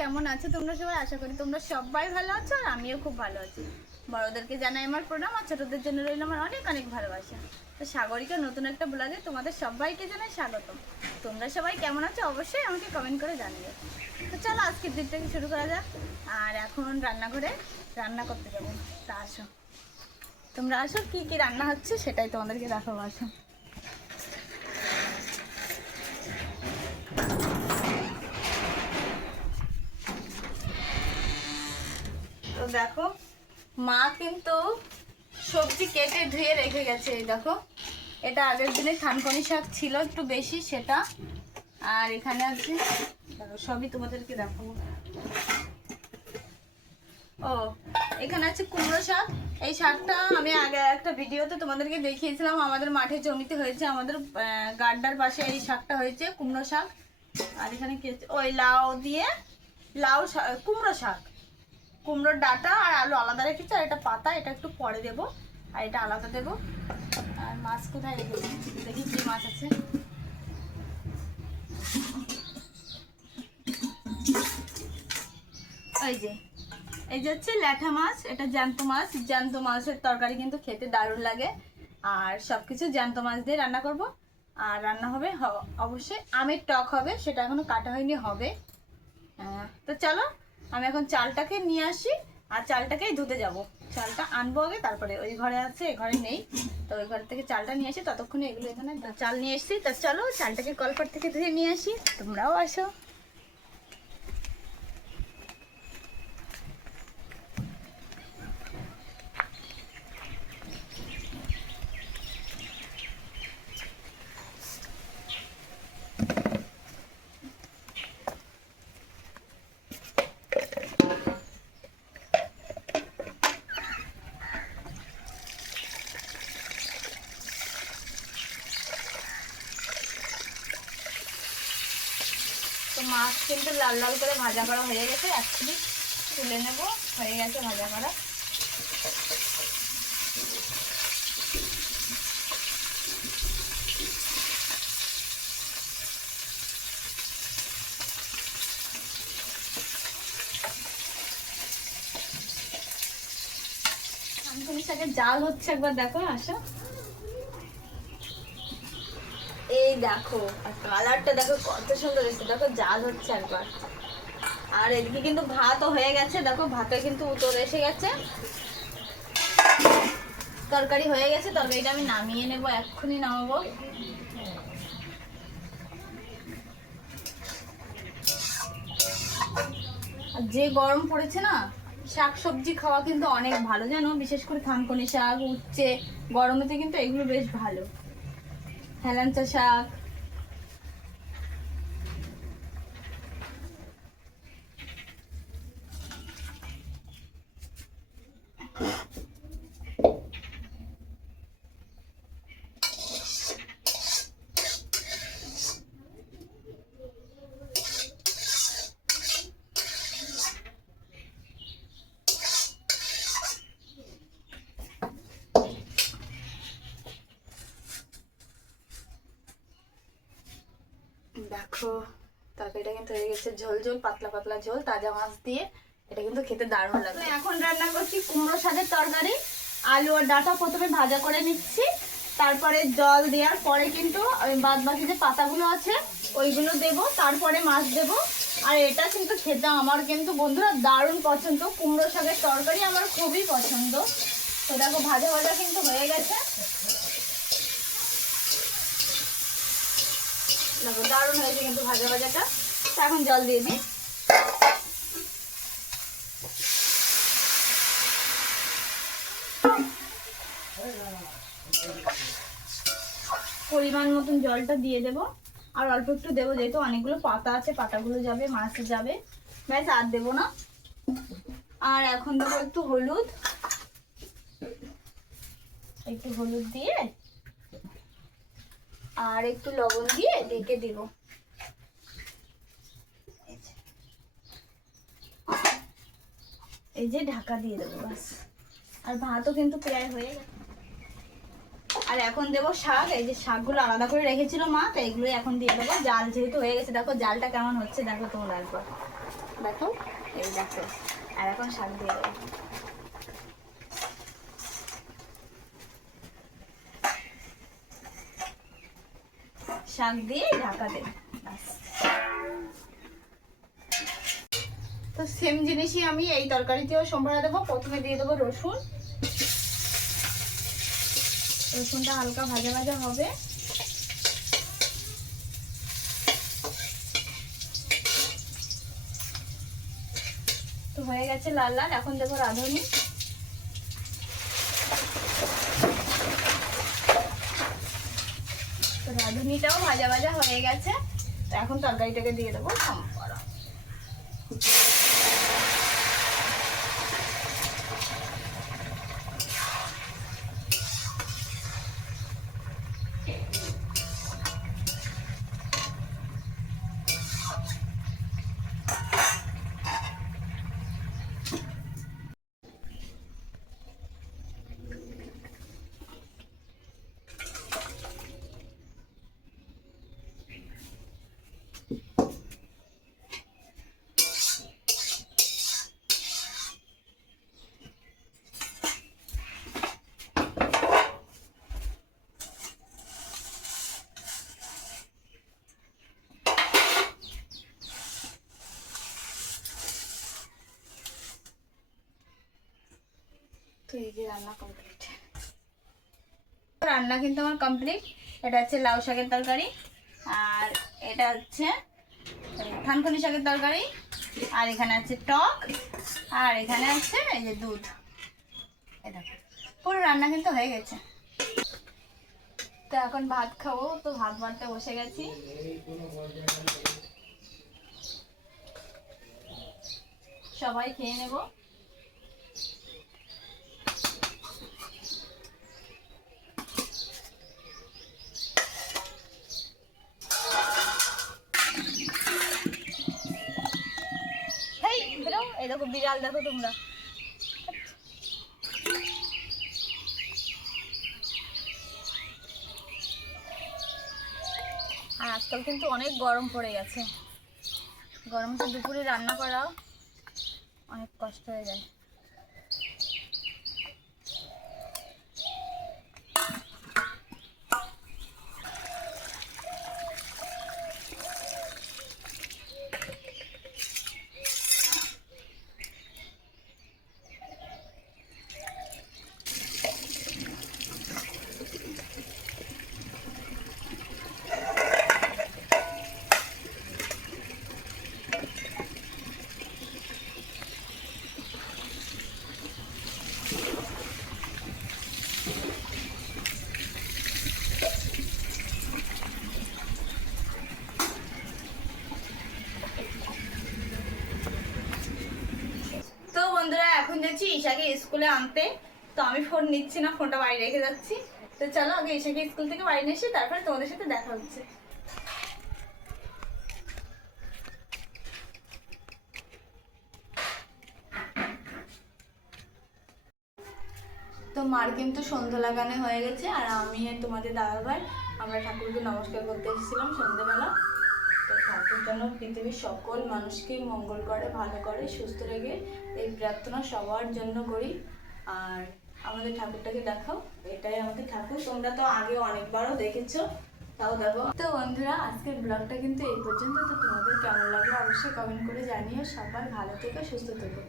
কেমন আছো তোমরা সবাই? আশা করি তোমরা সবাই ভালো আছো আর আমিও খুব ভালো আছি। বড়দেরকে জানাই আমার প্রণাম আর ছোটদের জন্য রইল আমার অনেক অনেক ভালোবাসা। তো সাগরিকা নতুন একটা ব্লগে তোমাদের সবাইকে জানাই স্বাগতম। তোমরা সবাই কেমন আছো অবশ্যই আমাকে কমেন্ট করে জানিও। তো চলো আজকের দিনটাকে শুরু করা যাক। আর এখন রান্নাঘরে রান্না করতে যাবো। তা আসো, তোমরা আসো, কি কি রান্না হচ্ছে সেটাই তোমাদেরকে দেখাবো। আসো। তো দেখো, মা কিন্তু সবজি কেটে ধুয়ে রেখে গেছে। এই দেখো, এটা আগের দিনে থানকুনি শাক ছিল একটু বেশি, সেটা। আর এখানে আছে, সবই তোমাদেরকে দেখাবো। ও, এখানে আছে কুমড়ো শাক। এই শাকটা আমি আগে একটা ভিডিওতে তোমাদেরকে দেখিয়েছিলাম। আমাদের মাঠে জমিতে হয়েছে, আমাদের গাড্ডার পাশে এই শাকটা হয়েছে, কুমড়ো শাক। আর এখানে কি আছে, ওই লাউ দিয়ে লাউ কুমড়ো শাক, কুমড়োর ডাঁটা আর আলু আলাদা রেখেছি। আর এটা পাতা, এটা একটু পরে দেবো, আর এটা আলাদা দেবো। আর মাছ কোথায় রেখেছি, দেখি কি মাছ আছে। এই যে হচ্ছে ল্যাঠা মাছ, এটা জ্যান্ত মাছ। জ্যান্ত মাছের তরকারি কিন্তু খেতে দারুণ লাগে। আর সবকিছু জ্যান্ত মাছ দিয়ে রান্না করব। আর রান্না হবে অবশ্যই আমের টক হবে, সেটা এখনো কাটা হয়নি, হবে। তো চলো আমি এখন চালটাকে নিয়ে আসি, আর চালটাকেই ধুতে যাব। চালটা আনবো আগে, তারপরে ওই ঘরে আছে, এই ঘরে নেই। তো ওই ঘর থেকে চালটা নিয়ে আসি, ততক্ষণে এগুলো এখানে চাল নিয়ে এসছি। তা চলো চালটাকে কলপাট থেকে ধুয়ে নিয়ে আসি, তোমরাও আসো। তো মাছ কিন্তু লাল লাল করে ভাজা করা হয়ে গেছে, এক্ষুনি তুলে নেব। হয়ে গেছে ভাজা করা। থানকুনি শাকের জাল হচ্ছে, একবার দেখো, আসো। এই দেখো, আর কালারটা দেখো কত সুন্দর এসেছে, দেখো জাল হচ্ছে একবার। আর এদিকে কিন্তু ভাতও হয়ে গেছে, দেখো ভাতে কিন্তু উতর এসে গেছে। তরকারি হয়ে গেছে, তরকারিটা আমি নামিয়ে নেব, এক্ষুনি নামাবো। আর যে গরম পড়েছে না, শাক সবজি খাওয়া কিন্তু অনেক ভালো জানো, বিশেষ করে থানকুনি শাক, উচ্ছে, গরমেতে কিন্তু এগুলো বেশ ভালো। হেলাঞ্চা শাক। দেখো তরকারিটা কিন্তু হয়ে গেছে, ঝোল ঝোল, পাতলা পাতলা ঝোল, তাজা মাছ দিয়ে। এটা কিন্তু খেতে দারুণ লাগে। এখন রান্না করছি কুমড়ো শাকের তরকারি। আলু আর ডাঁটা প্রথমে ভাজা করে নিচ্ছি, তারপরে জল দেওয়ার পরে কিন্তু বাদ বাকি যে পাতাগুলো আছে ওইগুলো দেব, তারপরে মাছ দেব। আর এটা কিন্তু খেতে আমার কিন্তু বন্ধুরা দারুণ পছন্দ। কুমড়ো শাকের তরকারি আমার খুবই পছন্দ। তো দেখো ভাজা ভাজা কিন্তু হয়ে গেছে, দেখো দারুণ হয়েছে কিন্তু ভাজা ভাজাটা। তো এখন জল দিয়ে দিই। পরিমাণ মতন জলটা দিয়ে দেবো, আর অল্প একটু দেবো, যেহেতু অনেকগুলো পাতা আছে, পাতাগুলো যাবে, মাছ যাবে, ব্যাস আর দেবো না। আর এখন দেবো একটু হলুদ, একটু হলুদ দিয়ে আর একটু লবণ দিয়ে ঢেকে দিব। এই যে ঢাকা দিয়ে দেবো বাস। আর ভাতও কিন্তু প্রায় হয়ে গেছে। আর এখন দেবো শাক, এই যে শাকগুলো আলাদা করে রেখেছিল মা, তো এইগুলোই এখন দিয়ে দেবো। জাল যেহেতু হয়ে গেছে, দেখো জালটা কেমন হচ্ছে, দেখো তোমরা একবার। দেখো, এই দেখো। আর এখন শাক দিয়ে দেবো। শাক দিয়ে ঢাকা দেব। তো সেম জিনিসই আমি এই তরকারিতেও সম্ভারা দেবো। প্রথমে দিয়ে দেবো রসুন। রসুনটা হালকা ভাজা ভাজা হবে। তো হয়ে গেছে লাল লাল। এখন দেবো রাঁধুনি। তো রাঁধুনিটাও ভাজা ভাজা হয়ে গেছে। তো এখন তরকারিটাকে দিয়ে দেবো সম্পরা। তো এই যে রান্না কমপ্লিট। রান্না কিন্তু আমার কমপ্লিট। এটা হচ্ছে লাউ শাকের তরকারি, আর এটা হচ্ছে থানকুনি শাকের তরকারি, আর এখানে আছে টক, আর এখানে আছে এই যে দুধ। এটা পুরো রান্না কিন্তু হয়ে গেছে। তো এখন ভাত খাবো। তো ভাত বাড়তে বসে গেছি। সবাই খেয়ে নেব। এই দেখো বিড়াল, দেখো তোমরা। আর আজকাল কিন্তু অনেক গরম পড়ে গেছে। গরমটা দুপুরে রান্না করা অনেক কষ্ট হয়ে যায়। বন্ধুরা এখন যাচ্ছি ঈশাকে স্কুলে আনতে। তো আমি ফোন নিচ্ছি না, ফোনটা বাড়ি রেখে যাচ্ছি। তো চলো আগে ঈশাকে স্কুল থেকে বাড়ি নিয়ে এসে তারপরে তোমাদের সাথে দেখা হচ্ছে। তো মার কিন্তু সন্ধ্যা লাগানো হয়ে গেছে, আর আমি তোমাদের দাদা ভাই আমরা ঠাকুরকে নমস্কার করতে এসেছিলাম সন্ধ্যেবেলা। তো ঠাকুর যেন পৃথিবীর সকল মানুষকে মঙ্গল করে, ভালো করে, সুস্থ রেখে, এই প্রার্থনা সবার জন্য করি। আর আমাদের ঠাকুরটাকে দেখাও, এটাই আমাদের ঠাকুর। তোমরা তো আগে অনেকবারও দেখেছো, তাও দেখো। তো বন্ধুরা আজকের ব্লগটা কিন্তু এই পর্যন্ত। তো তোমাদের কেমন লাগলো অবশ্যই কমেন্ট করে জানিও। সবাই ভালো থেকো, সুস্থ থেকো।